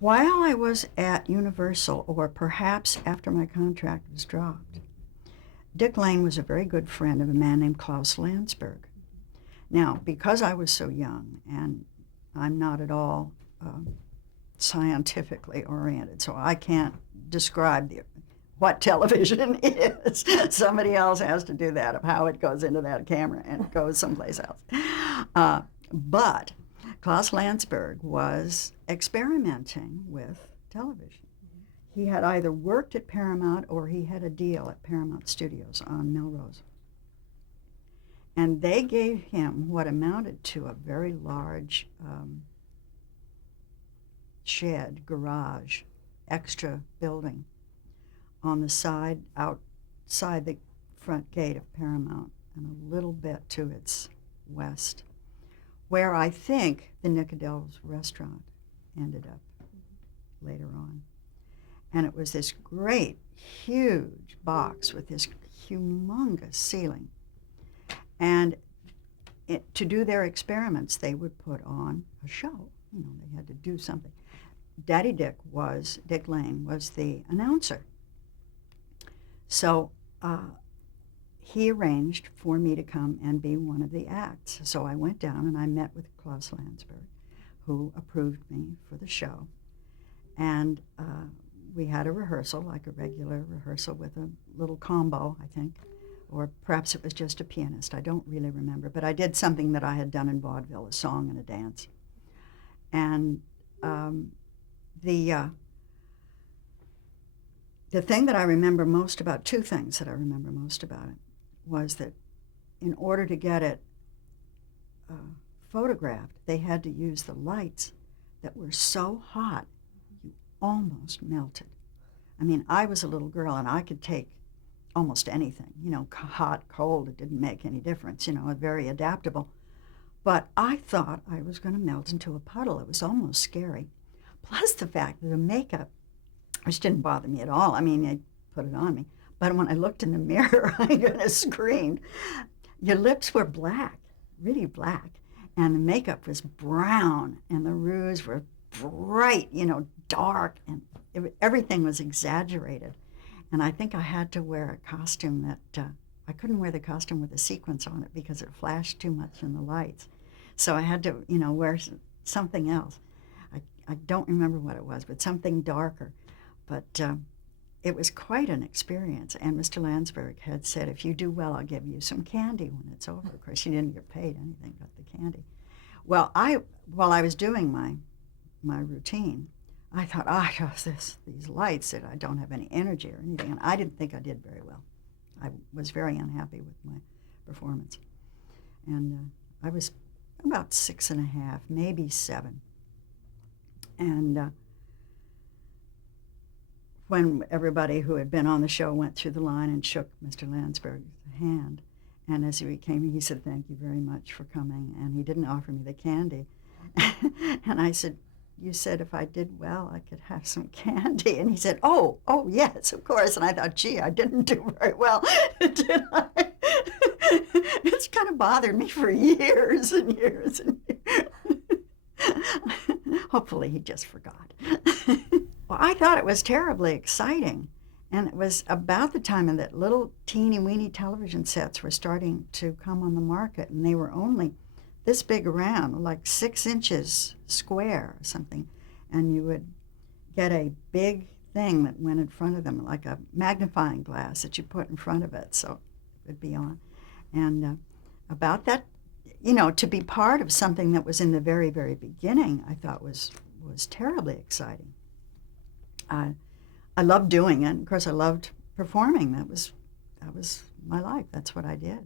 While I was at Universal, or perhaps after my contract was dropped, Dick Lane was a very good friend of a man named Klaus Landsberg. Now, because I was so young, and I'm not at all scientifically oriented, so I can't describe what television is. Somebody else has to do that, of how it goes into that camera and it goes someplace else. But Klaus Landsberg was experimenting with television. He had either worked at Paramount or he had a deal at Paramount Studios on Melrose. And they gave him what amounted to a very large shed, garage, extra building on the side, outside the front gate of Paramount and a little bit to its west, where I think the Nicodell's restaurant ended up later on. And it was this great, huge box with this humongous ceiling. And to do their experiments, they would put on a show. You know, they had to do something. Dick Lane was the announcer. So he arranged for me to come and be one of the acts. So I went down and I met with Klaus Landsberg, who approved me for the show. And we had a rehearsal, like a regular rehearsal with a little combo, I think. Or perhaps it was just a pianist. I don't really remember. But I did something that I had done in vaudeville, a song and a dance. And the thing that I remember most about, two things that I remember most about it, was that in order to get it photographed, they had to use the lights that were so hot, you almost melted. I mean, I was a little girl and I could take almost anything, you know, hot, cold, it didn't make any difference, you know, very adaptable. But I thought I was going to melt into a puddle. It was almost scary. Plus the fact that the makeup, which didn't bother me at all. I mean, I put it on me. But when I looked in the mirror, I kind of screamed. Your lips were black, really black, and the makeup was brown, and the rouge were bright, you know, dark, and everything was exaggerated. And I think I had to wear a costume that, I couldn't wear the costume with a sequence on it because it flashed too much in the lights. So I had to, you know, wear something else. I don't remember what it was, but something darker. But it was quite an experience. And Mr. Landsberg had said, if you do well, I'll give you some candy when it's over. Of course, he didn't get paid anything but the candy. Well, while I was doing my routine, I thought, these lights, that I don't have any energy or anything. And I didn't think I did very well. I was very unhappy with my performance. And I was about 6.5, maybe 7. And when everybody who had been on the show went through the line and shook Mr. Landsberg's hand, and as he came, he said, thank you very much for coming. And he didn't offer me the candy. And I said, you said if I did well, I could have some candy. And he said, oh, yes, of course. And I thought, gee, I didn't do very well, did I? It's kind of bothered me for years and years and years. Hopefully he just forgot. Well, I thought it was terribly exciting. And it was about the time that little teeny-weeny television sets were starting to come on the market, and they were only this big around, like 6 inches square or something, and you would get a big thing that went in front of them, like a magnifying glass that you put in front of it, so it would be on. And about that, you know, to be part of something that was in the very, very beginning, I thought was terribly exciting. I loved doing it. Of course, I loved performing. That was my life. That's what I did.